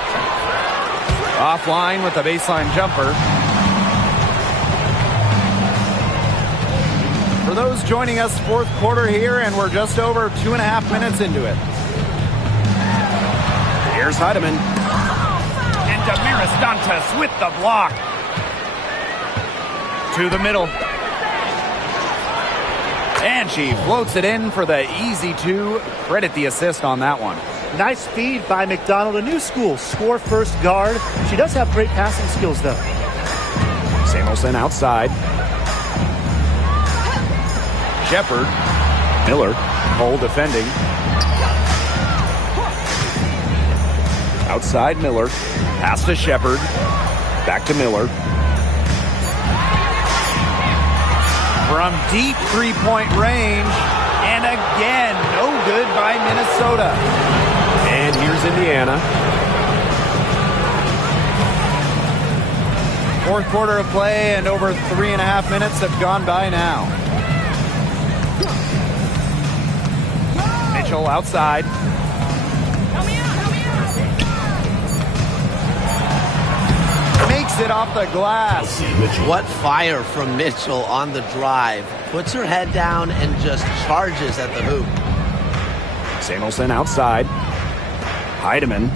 Offline with a baseline jumper. For those joining us, fourth quarter here, and we're just over 2.5 minutes into it. Here's Heidemann. And Damaris Dantas with the block. To the middle. And she floats it in for the easy two. Credit the assist on that one. Nice feed by McDonald, a new school, score first guard. She does have great passing skills, though. Samuelson outside. Shepard. Miller. Cole defending. Outside Miller. Pass to Shepard. Back to Miller. From deep three-point range. And again, no good by Minnesota. And here's Indiana. Fourth quarter of play, and over 3.5 minutes have gone by now. Mitchell outside. Makes it off the glass. What fire from Mitchell on the drive. Puts her head down and just charges at the hoop. Samuelson outside. Heidemann.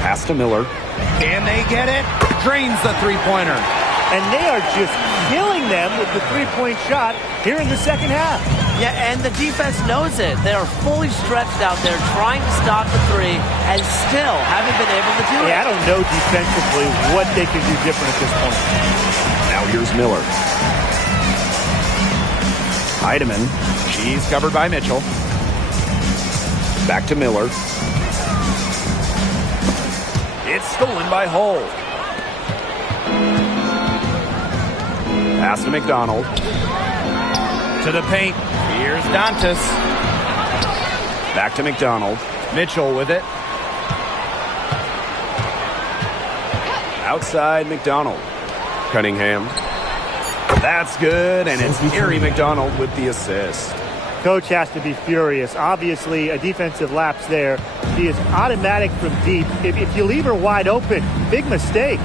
Pass to Miller. Can they get it? Drains the three-pointer. And they are just killing them with the three-point shot here in the second half. Yeah, and the defense knows it. They are fully stretched out there trying to stop the three and still haven't been able to do it. Yeah, I don't know defensively what they can do different at this point. Now here's Miller. Heidemann. She's covered by Mitchell. Back to Miller. It's stolen by Hull. Pass to McDonald. To the paint. Here's Dantas. Back to McDonald. Mitchell with it. Outside McDonald. Cunningham. That's good, and it's Gary McDonald with the assist. Coach has to be furious. Obviously, a defensive lapse there. She is automatic from deep. If you leave her wide open, big mistake.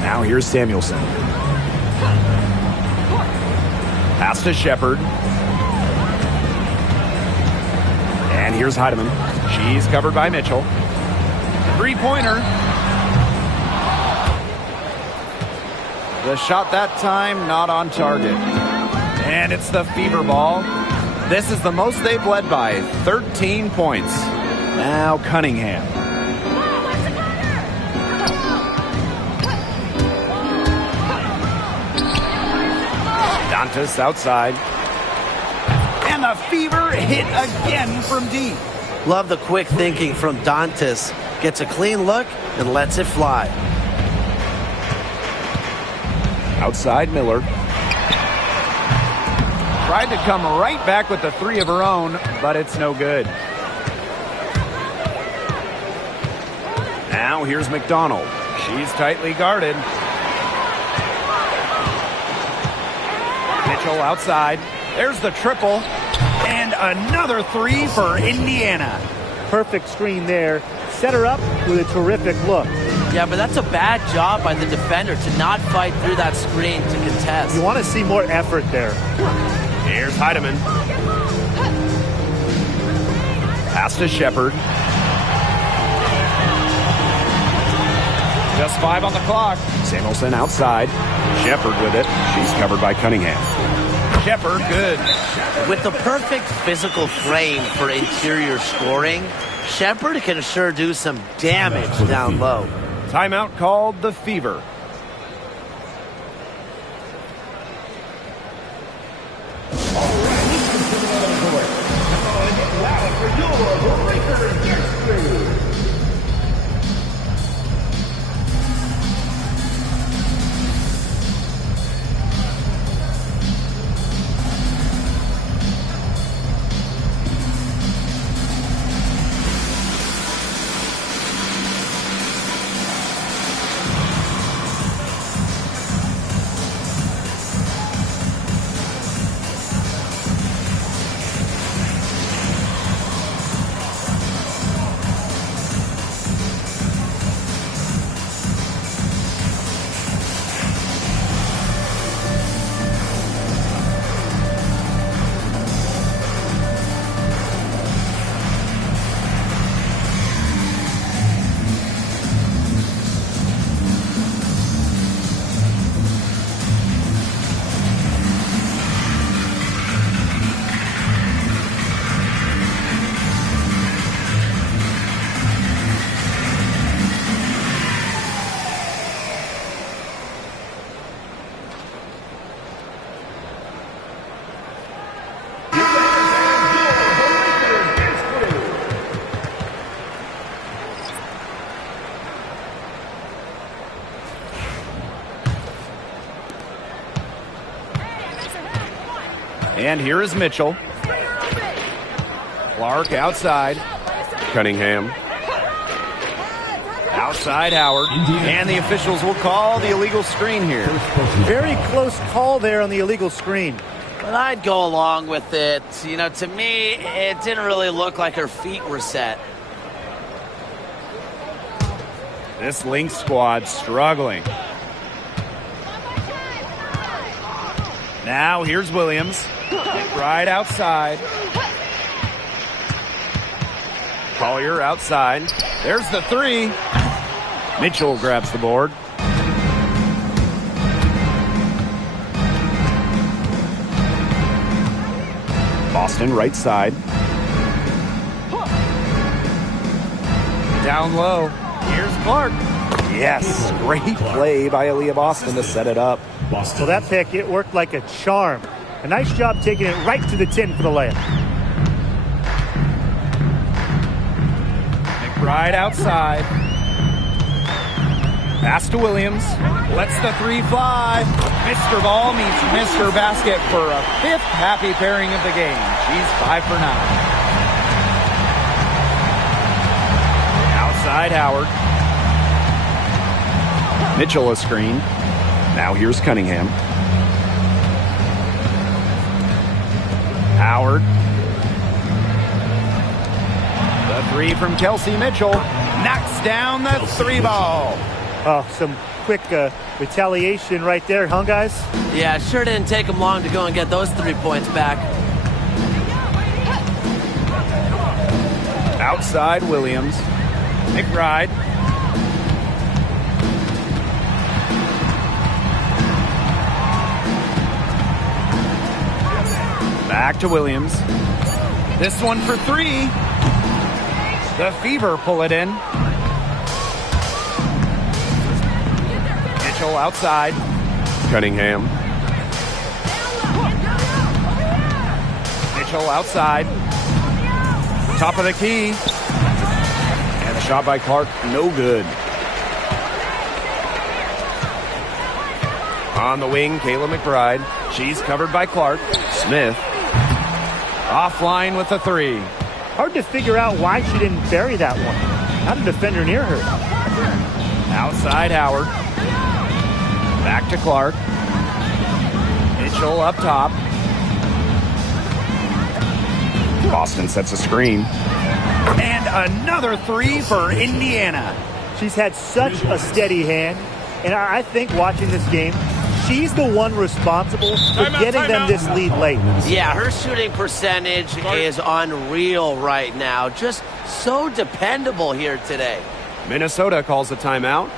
Now here's Samuelson. Pass to Shepard. And here's Heidemann. She's covered by Mitchell. Three-pointer. The shot that time, not on target. And it's the Fever ball. This is the most they've led by, 13 points. Now Cunningham. Dantas outside. And the Fever hit again from deep. Love the quick thinking from Dantas. Gets a clean look and lets it fly. Outside Miller. Tried to come right back with the three of her own, but it's no good. Now here's McDonald. She's tightly guarded. Mitchell outside. There's the triple. And another three for Indiana. Perfect screen there. Set her up with a terrific look. Yeah, but that's a bad job by the defender to not fight through that screen to contest. You want to see more effort there. Here's Heidemann. Pass to Shepard. Just 5 on the clock. Samuelson outside. Shepard with it. She's covered by Cunningham. Shepard, good. With the perfect physical frame for interior scoring, Shepard can sure do some damage down low. Timeout called the Fever. And here is Mitchell. Clark outside. Cunningham. Outside Howard. And the officials will call the illegal screen here. Very close call there on the illegal screen. But I'd go along with it. You know, to me, it didn't really look like her feet were set. This Lynx squad struggling. Now here's Williams. Right outside. Collier outside. There's the three. Mitchell grabs the board. Boston right side. Down low. Here's Clark. Yes, great play by Aaliyah Boston to set it up. So that pick, it worked like a charm. A nice job taking it right to the tin for the layup. McBride outside. Pass to Williams. Lets the three fly. Mr. Ball meets Mr. Basket for a fifth happy pairing of the game. She's 5 for 9. Outside Howard. Mitchell a screen. Now here's Cunningham. Howard. The three from Kelsey Mitchell. Knocks down the three ball. Oh, some quick retaliation right there, huh, guys? Yeah, it sure didn't take them long to go and get those 3 points back. Outside Williams. McBride. Back to Williams. This one for three. The Fever pull it in. Mitchell outside. Cunningham. Mitchell outside. Top of the key. And a shot by Clark, no good. On the wing, Kayla McBride. She's covered by Clark. Smith. Offline with the three. Hard to figure out why she didn't bury that one. Not a defender near her. Outside Howard. Back to Clark. Mitchell up top. Boston sets a screen. And another three for Indiana. She's had such a steady hand, and I think watching this game, she's the one responsible for getting them this lead late. Yeah, her shooting percentage is unreal right now. Just so dependable here today. Minnesota calls a timeout.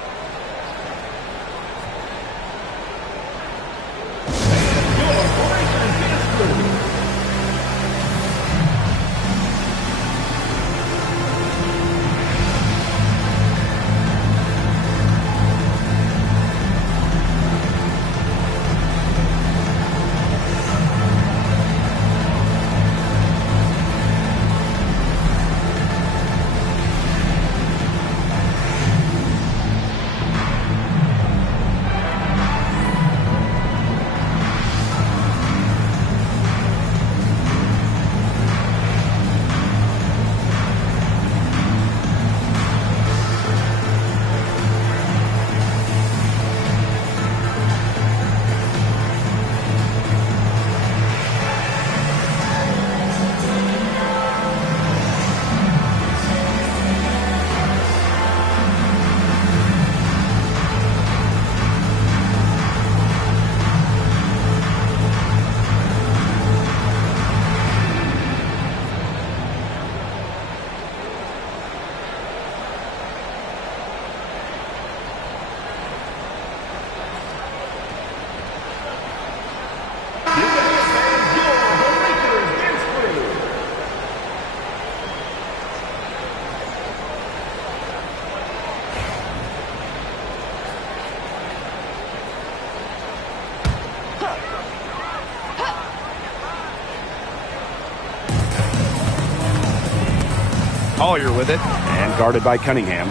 Collier with it. And guarded by Cunningham.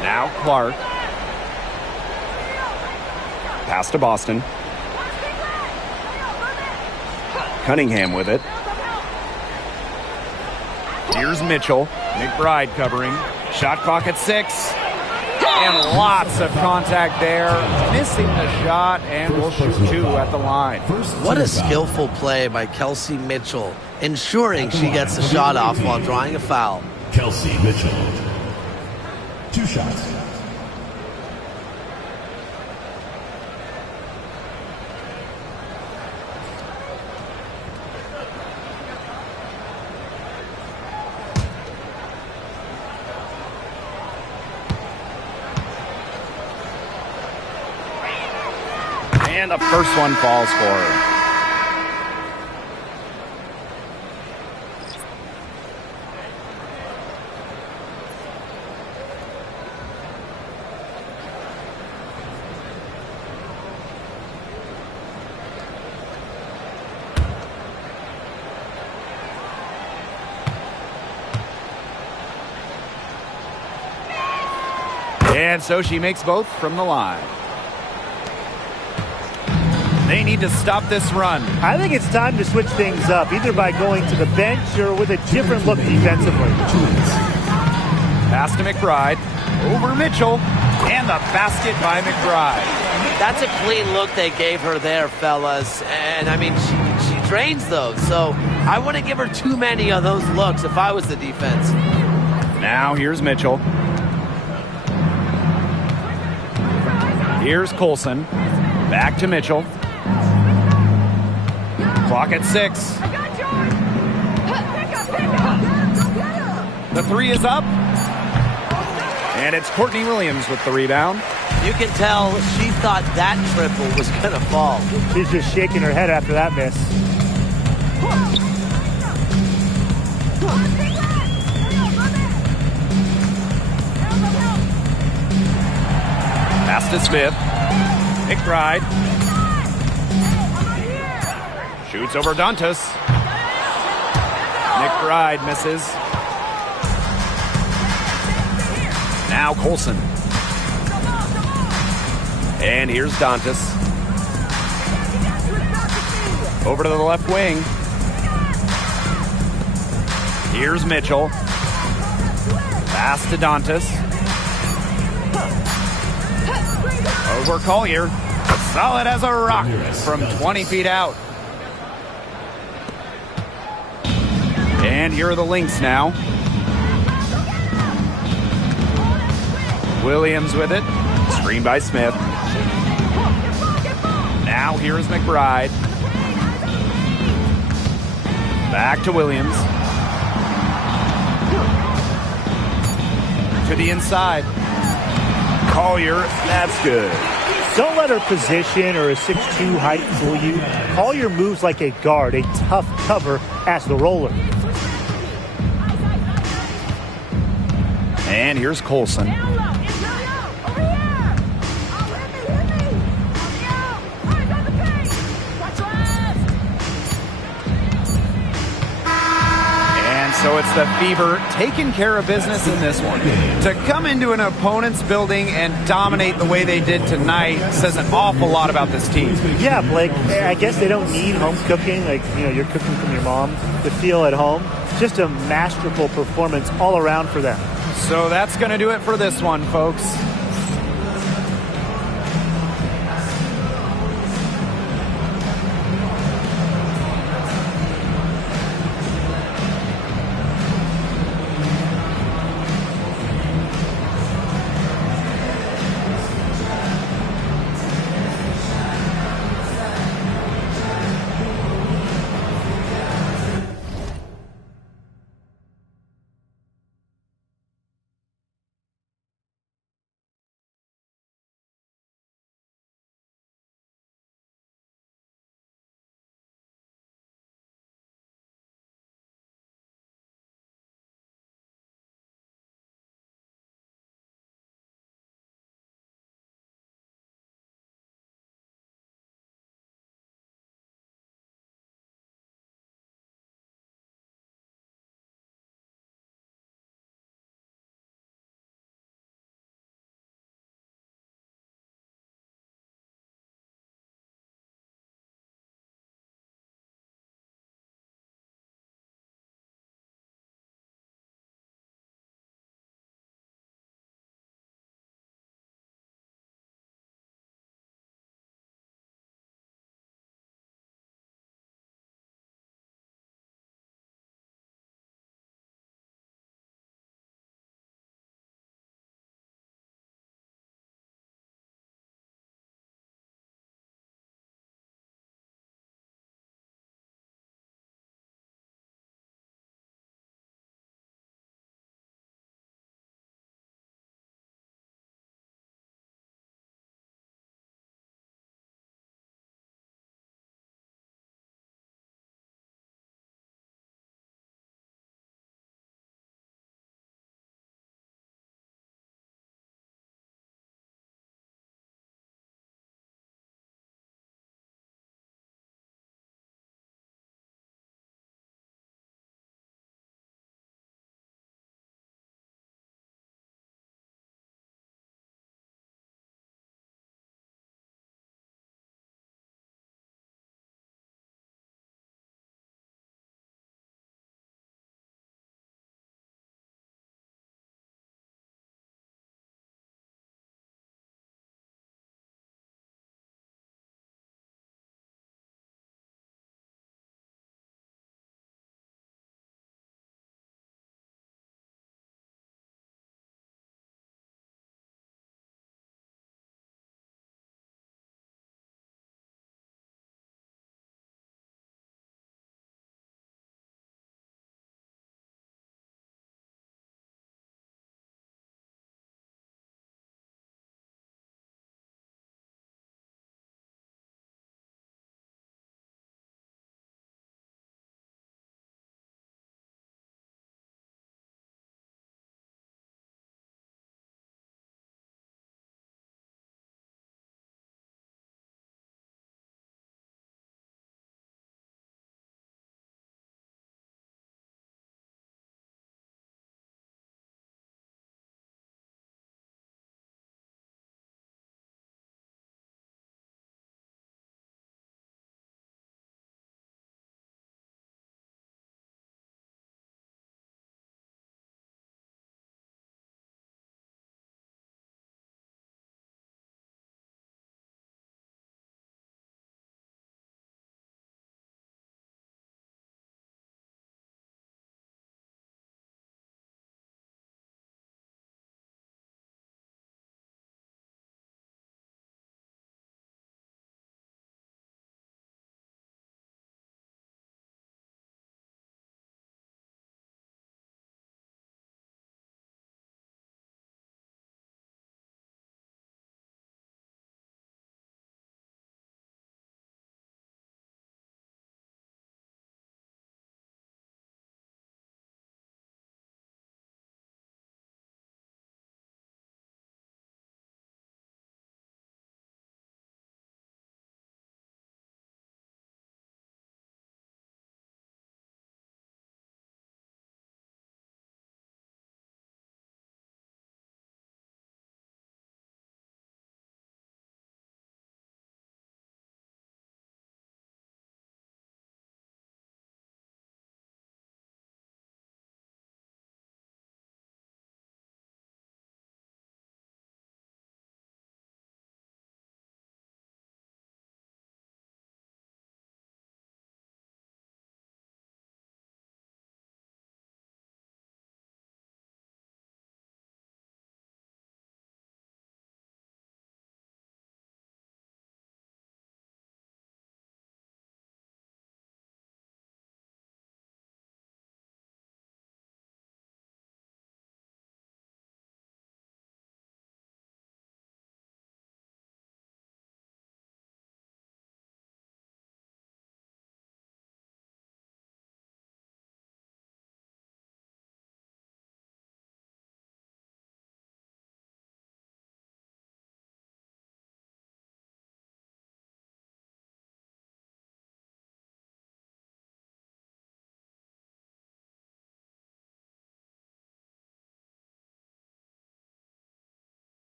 Now Clark. Pass to Boston. Cunningham with it. Here's Mitchell. McBride covering. Shot clock at 6. And lots of contact there. Missing the shot, and we'll shoot 2 at the line. What a skillful play by Kelsey Mitchell, ensuring she gets the shot off while drawing a foul. Kelsey Mitchell. 2 shots. And the first one falls for her. And so she makes both from the line. They need to stop this run. I think it's time to switch things up, either by going to the bench or with a different look defensively. Pass to McBride. Over Mitchell. And the basket by McBride. That's a clean look they gave her there, fellas. And, I mean, she drains those. So I wouldn't give her too many of those looks if I was the defense. Now here's Mitchell. Here's Colson. Back to Mitchell. Clock at 6. The 3 is up. And it's Courtney Williams with the rebound. You can tell she thought that triple was going to fall. She's just shaking her head after that miss. Pass to Smith. McBride. Shoots over Dantas. McBride misses. Now Colson. And here's Dantas. Over to the left wing. Here's Mitchell. Pass to Dantas. Over Collier. Solid as a rock from 20 feet out. And here are the Lynx now. Williams with it. Screen by Smith. Now here is McBride. Back to Williams. To the inside. Collier, that's good. Don't let her position or a 6'2" height fool you. Collier moves like a guard, a tough cover as the roller. And here's Colson. And so it's the Fever taking care of business in this one. To come into an opponent's building and dominate the way they did tonight says an awful lot about this team. Yeah, Blake, I guess they don't need home cooking, like, you're cooking from your mom, to feel at home. Just a masterful performance all around for them. So that's going to do it for this one, folks.